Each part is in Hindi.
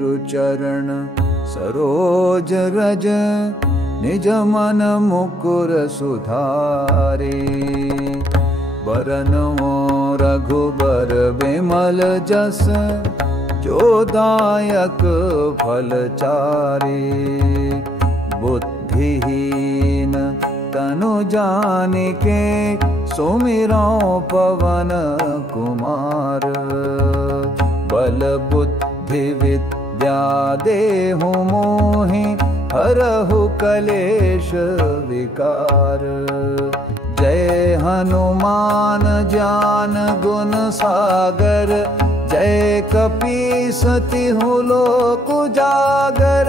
गुरु चरण सरोज रज, निज मन मुकुर सुधारे। बरनउँ रघुबर बिमल जस, जो दायक फल चारे। बुद्धिहीन तनु जानिके, सुमिरौं पवन कुमार। बल बुद्धि विद्या देहु मोहि, हरहु कलेश विकार। जय हनुमान ज्ञान गुण सागर, जय कपीस तिहुँ लोक उजागर।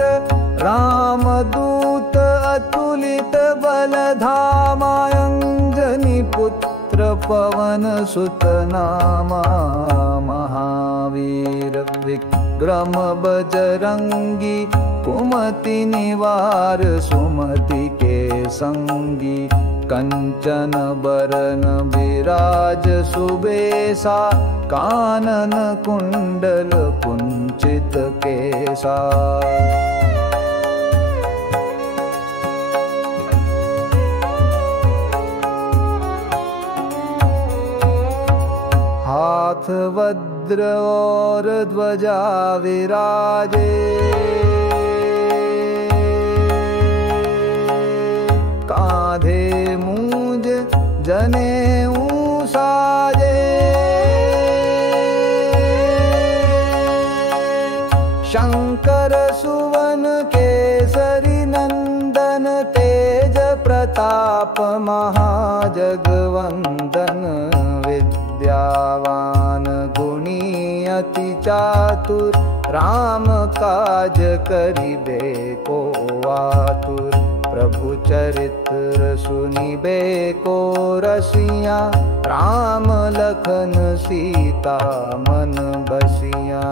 रामदूत अतुलित बल धामा, अंजनी पुत्र पवन सुत नामा। महावीर विक्रम बजरंगी, कुमति निवार सुमति के संगी। कंचन बरन विराज सुबेसा, कानन कुंडल कुंचित केसा। हाथ वज्र और ध्वजा विराजे, कांधे मूंज जनेऊ साजे। शंकर सुवन केसरी नंदन, तेज प्रताप महाजगवंदन। विद्यावान गुणी अति चातुर, राम काज करिबे को आतुर। प्रभु चरित्र सुनिबे को रसिया, राम लखन सीता मन बसिया।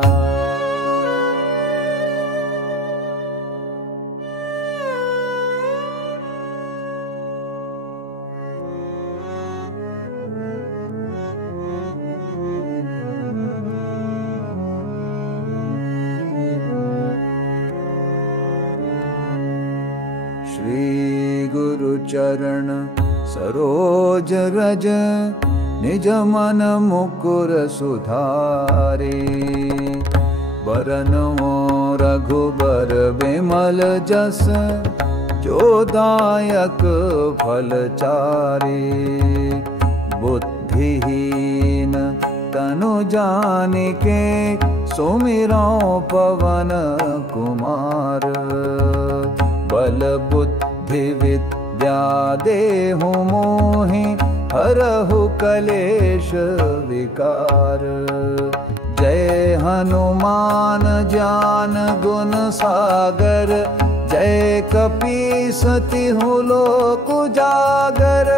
श्री गुरु चरण सरोज रज, निज मन मुकुर सुधारे। बरनउँ रघुबर बिमल जस, जो दायक फल चारे। बुद्धिहीन तनु जानिके, सुमिरौं पवन कुमार। बल बुद्धि विद्या देहु मोहि, हरहु कलेश विकार। जय हनुमान ज्ञान गुण सागर, जय कपीस तिहुँ लोक उजागर।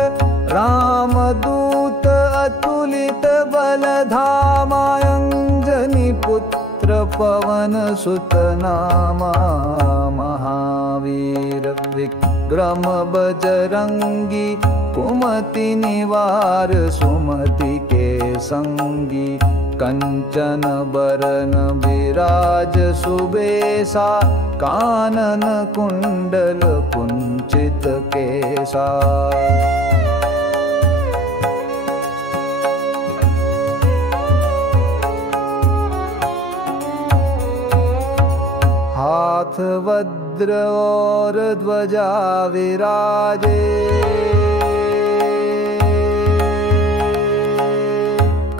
रामदूत अतुलित बल धामा, अंजनी पुत्र पवन सुत नामा। महावीर विक्रम बजरंगी, कुमति निवार सुमति के संगी। कंचन बरन विराज सुबेसा, कानन कुंडल कुंचित केसा। हाथ वज्र और ध्वजा विराजे,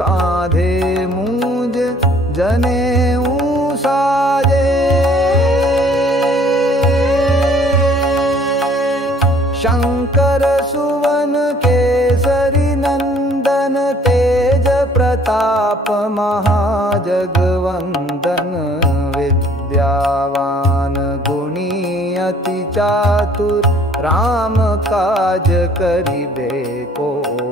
कांधे मूंज जनेऊ साजे। शंकर सुवन केसरी नंदन, तेज प्रताप महाजगवंदन। विद्यावान गुणी अति चातुर, राम काज करिबे को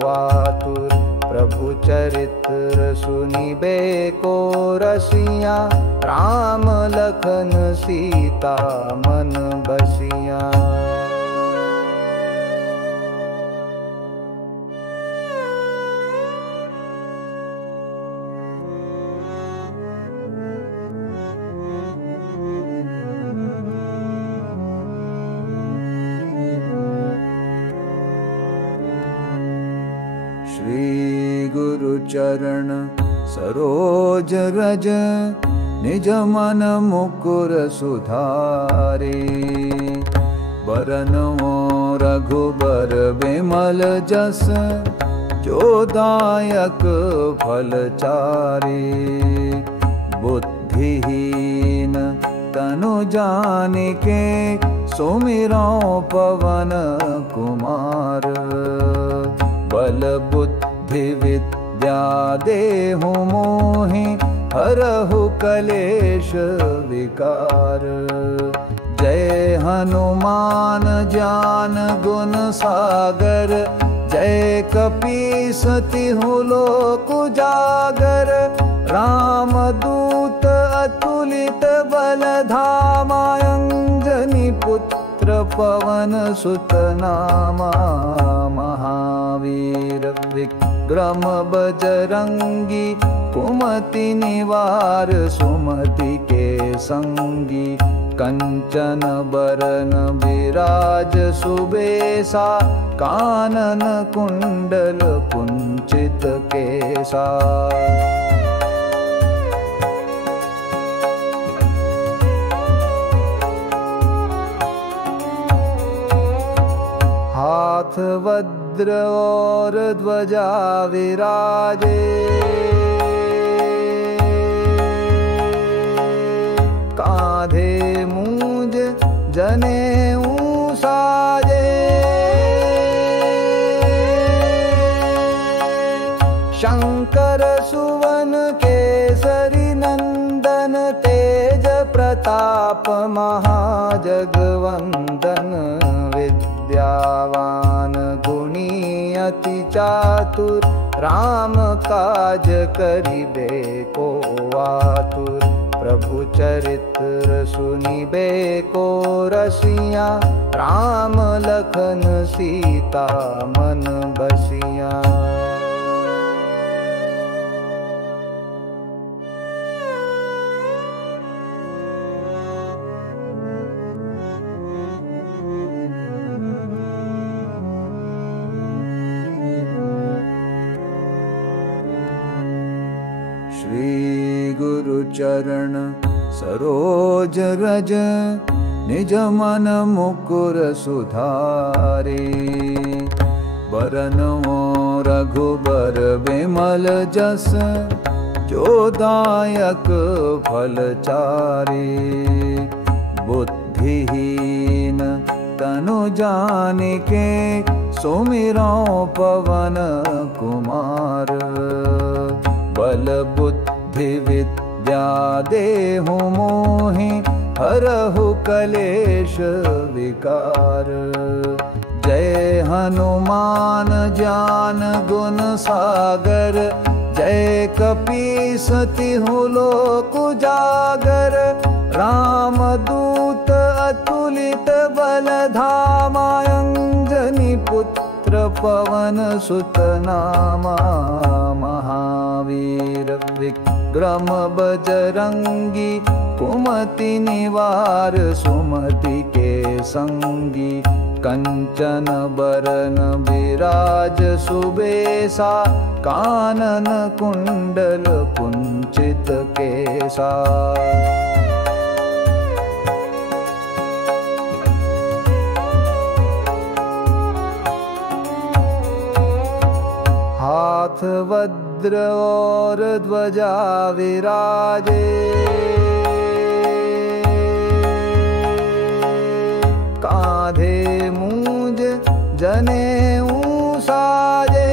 आतुर। प्रभु चरित्र सुनिबे को रसिया, राम लखन सीता मन बसिया। चरण सरोज रज निज मन मुकुर सुधारे बरनओ रघुबर बिमल जस जो दायक फल चारे बुद्धिहीन तनु जानिके सुमिरो पवन कुमार बल बुद्धि विद्या देहु मोहि हरहु कलेश विकार जय हनुमान ज्ञान गुण सागर जय कपीस तिहु लोक उजागर राम दूत अतुलित बल धामा अंजनी पुत्र पवन सुत नामा महावीर विक्रम बजरंगी कुमति निवार सुमति के संगी कंचन बरन विराज सुबेसा कानन कुंडल कुंचित केसा हाथ वज्र और ध्वजा विराजे कांधे मूंज जनेऊ साजे शंकर सुवन केसरी नंदन तेज प्रताप महाजगवंदन विद्यावान गुणी अति चातुर राम काज करिबे को आतुर प्रभु चरित्र सुनिबे को रसिया राम लखन सीता मन बसिया चरण सरोज रज निज मन मुकुर सुधारे बरनओ रघुबर बिमल जस जो दायक फल चारे बुद्धिहीन तनु जानिके सुमिरो पवन कुमार बल बुद्धि विद्या देहु मोहि हरहु कलेश विकार जय हनुमान ज्ञान गुण सागर जय कपीस तिहु लोक उजागर राम दूत अतुलित बल धामा अंजनी पुत्र पवन सुत नामा महावीर विक्रम बजरंगी कुमति निवार सुमति के संगी कंचन बरन विराज सुबेसा कानन कुंडल कुंचित केसा हाथ वज्र और ध्वजा विराजे कांधे मूंज जनेऊ साजे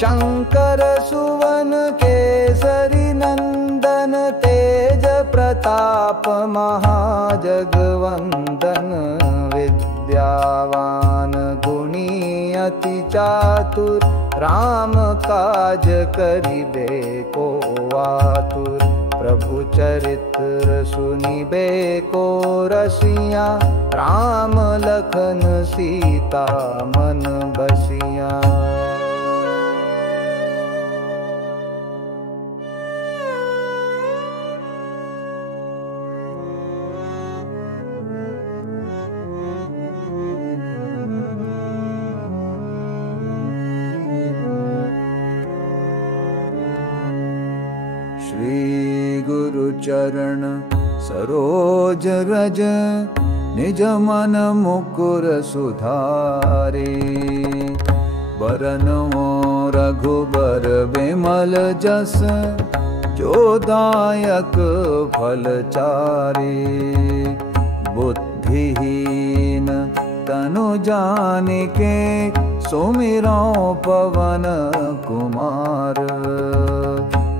शंकर सुवन केसरी नंदन तेज प्रताप महाजगवंदन विद्यावान गुणी अति चातुर राम काज करिबे को आतुर प्रभु चरित्र सुनिबे को रसिया राम लखन सीता मन बसिया श्री गुरु चरण सरोज रज निज मन मुकुर सुधारे बरनओ रघुबर बिमल जस जो दायक फल चारे बुद्धिहीन तनु जानिके सुमिरो पवन कुमार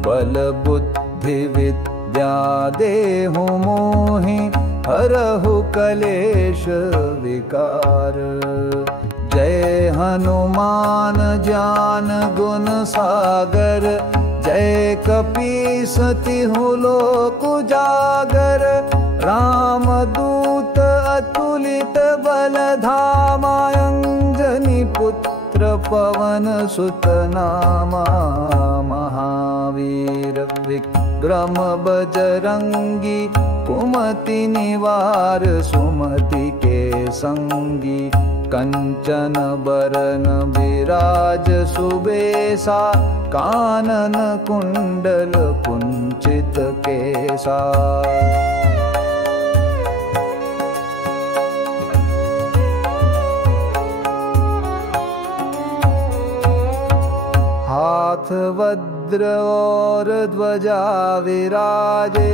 बल बुद्धि विद्या देहु मोहि हरहु कलेश विकार जय हनुमान ज्ञान गुण सागर जय कपीस तिहु लोक उजागर राम दूत अतुलित बल धामा अंजनी पुत्र पवन सुत नामा महावीर विक्रम बजरंगी कुमति निवार सुमति के संगी कंचन बरन विराज सुबेसा कानन कुंडल कुंचित केसा हाथ वज्र और ध्वजा विराजे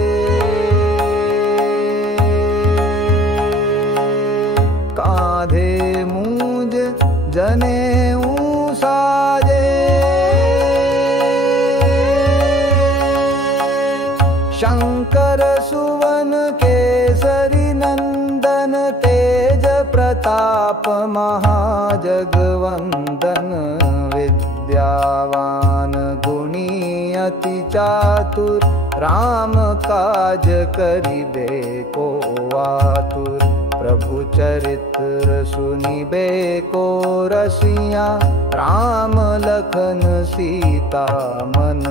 कांधे मूंज जनेऊ साजे शंकर सुवन केसरी नंदन तेज प्रताप महाजगवंदन विद्यावान गुणी अति चातुर राम काज करिबे को आतुर प्रभु चरित्र सुनिबे को रसिया राम लखन सीता मन